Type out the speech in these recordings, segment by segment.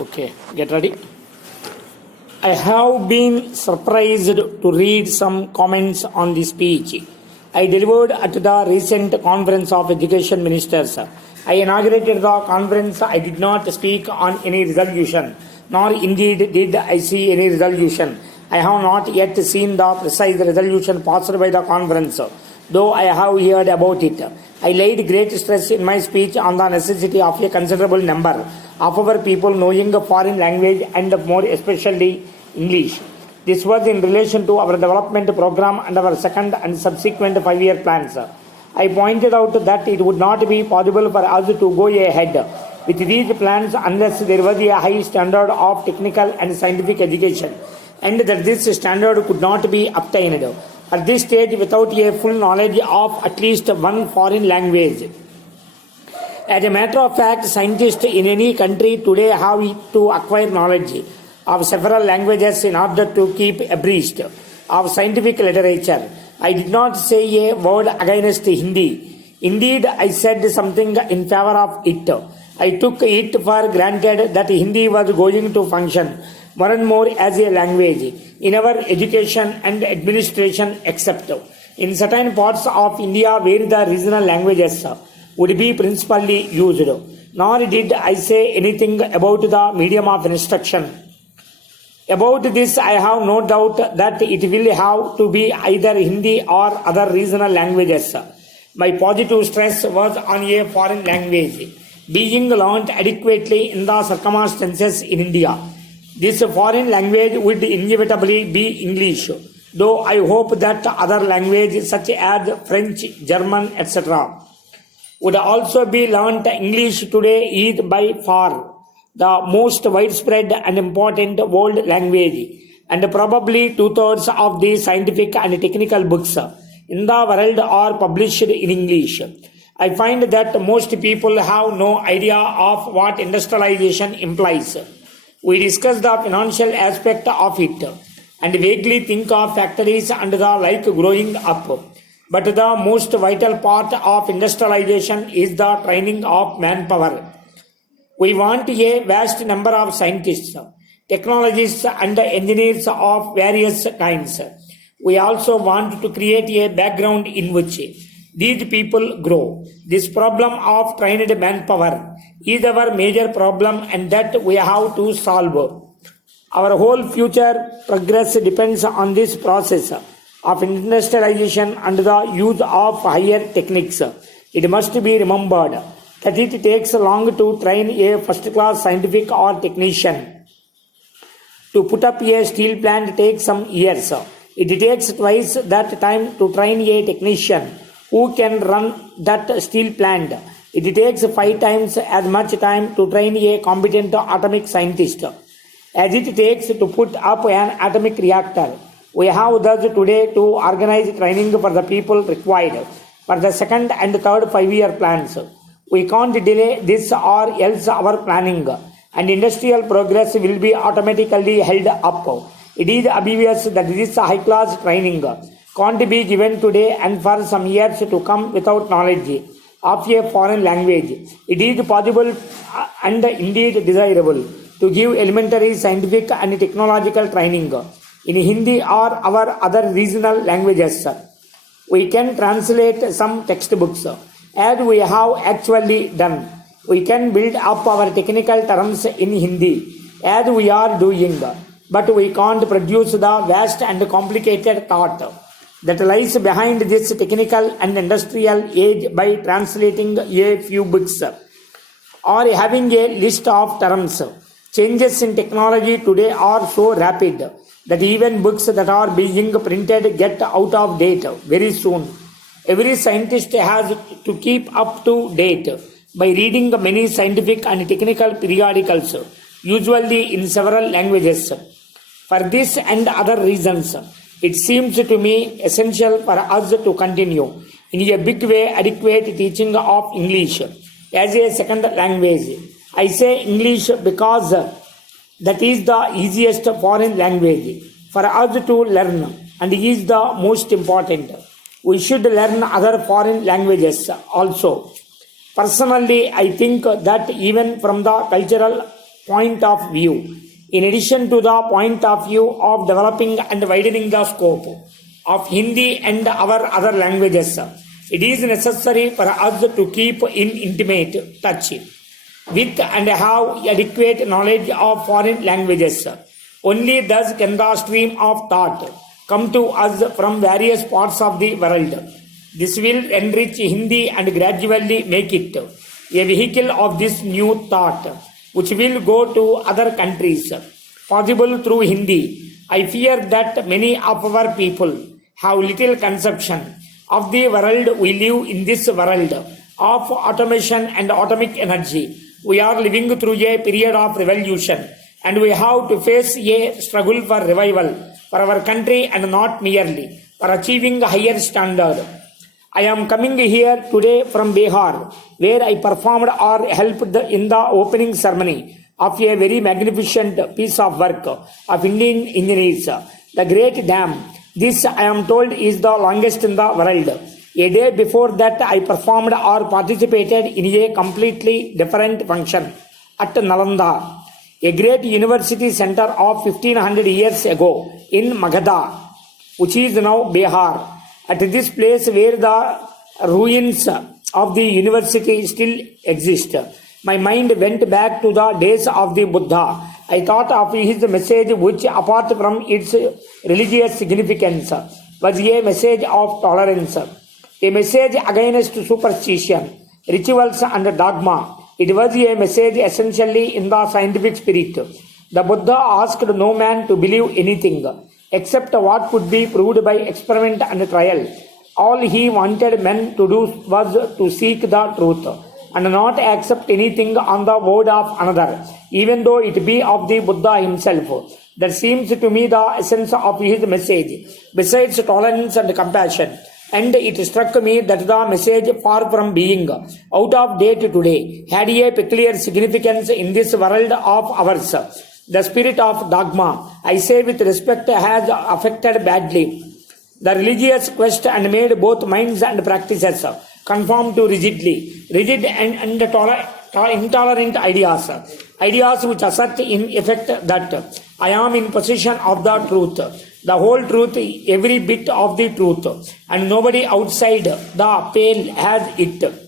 Okay, get ready. I have been surprised to read some comments on this speech I delivered at the recent Conference of Education Ministers. I inaugurated the conference. I did not speak on any resolution, nor indeed did I see any resolution. I have not yet seen the precise resolution passed by the conference, though I have heard about it. I laid great stress in my speech on the necessity of a considerable number of our people knowing a foreign language and more especially English. This was in relation to our development program and our second and subsequent 5-year plans. I pointed out that it would not be possible for us to go ahead with these plans unless there was a high standard of technical and scientific education, and that this standard could not be obtained at this stage without a full knowledge of at least one foreign language. As a matter of fact, scientists in any country today have to acquire knowledge of several languages in order to keep abreast of scientific literature. I did not say a word against Hindi. Indeed, I said something in favor of it. I took it for granted that Hindi was going to function more and more as a language in our education and administration, except in certain parts of India where the regional languages would be principally used. Nor did I say anything about the medium of instruction. About this, I have no doubt that it will have to be either Hindi or other regional languages. My positive stress was on a foreign language being learnt adequately in the circumstances in India. This foreign language would inevitably be English, though I hope that other languages such as French, German, etc. would also be learnt. English today is by far the most widespread and important world language, and probably 2/3 of the scientific and technical books in the world are published in English. I find that most people have no idea of what industrialization implies. We discuss the financial aspect of it and vaguely think of factories and the like growing up. But the most vital part of industrialization is the training of manpower. We want a vast number of scientists, technologists, and engineers of various kinds. We also want to create a background in which these people grow. This problem of trained manpower is our major problem, and that we have to solve. Our whole future progress depends on this process of industrialization and the use of higher techniques. It must be remembered that it takes long to train a first-class scientific or technician. To put up a steel plant takes some years. It takes twice that time to train a technician who can run that steel plant. It takes 5 times as much time to train a competent atomic scientist as it takes to put up an atomic reactor. We have thus today to organize training for the people required for the second and third 5-year plans. We can't delay this or else our planning and industrial progress will be automatically held up. It is obvious that this high-class training can't be given today and for some years to come without knowledge of a foreign language. It is possible and indeed desirable to give elementary scientific and technological training in Hindi or our other regional languages. We can translate some textbooks, as we have actually done. We can build up our technical terms in Hindi, as we are doing, but we can't produce the vast and complicated thought that lies behind this technical and industrial age by translating a few books or having a list of terms. Changes in technology today are so rapid that even books that are being printed get out of date very soon. Every scientist has to keep up to date by reading many scientific and technical periodicals, usually in several languages. For this and other reasons, it seems to me essential for us to continue in a big way adequate teaching of English as a second language. I say English because that is the easiest foreign language for us to learn and is the most important. We should learn other foreign languages also. Personally, I think that even from the cultural point of view. In addition to the point of view of developing and widening the scope of Hindi and our other languages, it is necessary for us to keep in intimate touch with and have adequate knowledge of foreign languages. Only thus can the stream of thought come to us from various parts of the world. This will enrich Hindi and gradually make it a vehicle of this new thought, which will go to other countries, possible through Hindi. I fear that many of our people have little conception of the world we live in, this world of automation and atomic energy. We are living through a period of revolution, and we have to face a struggle for revival for our country and not merely for achieving a higher standard. I am coming here today from Bihar, where I performed or helped in the opening ceremony of a very magnificent piece of work of Indian engineers, the Great Dam. This, I am told, is the longest in the world. A day before that, I performed or participated in a completely different function at Nalanda, a great university center of 1500 years ago in Magadha, which is now Bihar. At this place where the ruins of the university still exist, my mind went back to the days of the Buddha. I thought of his message, which apart from its religious significance was a message of tolerance, a message against superstition, rituals and dogma. It was a message essentially in the scientific spirit. The Buddha asked no man to believe anything except what could be proved by experiment and trial. All he wanted men to do was to seek the truth and not accept anything on the word of another, even though it be of the Buddha himself. That seems to me the essence of his message, besides tolerance and compassion. And it struck me that the message, far from being out of date today, had a peculiar significance in this world of ours. The spirit of dogma, I say with respect, has affected badly the religious quest and made both minds and practices conform to rigid and intolerant ideas which assert in effect that I am in possession of the truth, the whole truth, every bit of the truth, and nobody outside the pale has it.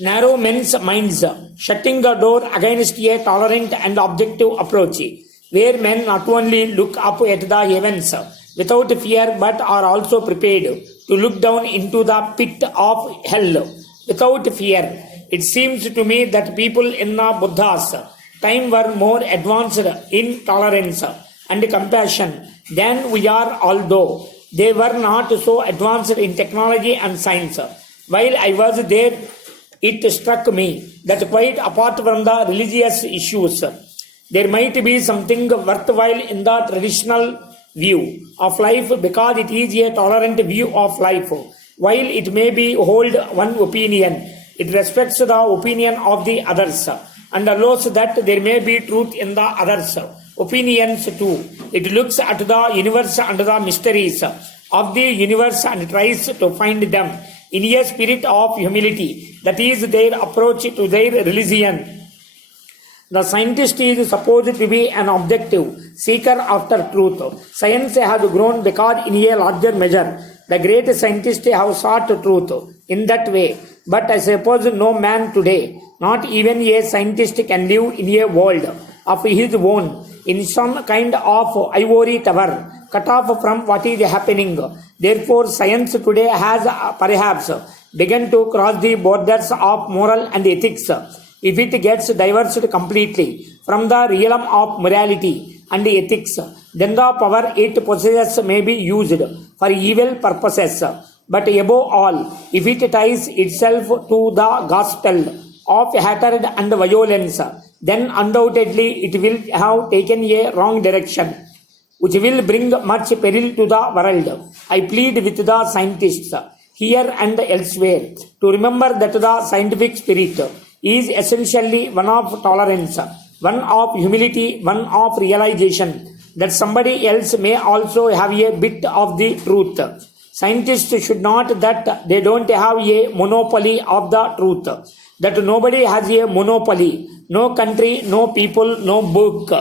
Narrow men's minds, shutting the door against a tolerant and objective approach, where men not only look up at the heavens without fear but are also prepared to look down into the pit of hell without fear. It seems to me that people in the Buddha's time were more advanced in tolerance and compassion than we are, although they were not so advanced in technology and science. While I was there, it struck me that quite apart from the religious issues, there might be something worthwhile in the traditional view of life, because it is a tolerant view of life. While it may be hold one opinion, it respects the opinion of the others and allows that there may be truth in the others' opinions too. It looks at the universe and the mysteries of the universe and tries to find them in a spirit of humility. That is their approach to their religion. The scientist is supposed to be an objective seeker after truth. Science has grown because in a larger measure the great scientists have sought truth in that way. But I suppose no man today, not even a scientist, can live in a world of his own, in some kind of ivory tower, cut off from what is happening. Therefore, science today has perhaps begun to cross the borders of moral and ethics. If it gets diverged completely from the realm of morality and ethics, then the power it possesses may be used for evil purposes. But above all, if it ties itself to the gospel of hatred and violence, then undoubtedly it will have taken a wrong direction, which will bring much peril to the world. I plead with the scientists here and elsewhere to remember that the scientific spirit is essentially one of tolerance, one of humility, one of realization that somebody else may also have a bit of the truth. Scientists should not that they don't have a monopoly of the truth, that nobody has a monopoly No country, no people, no book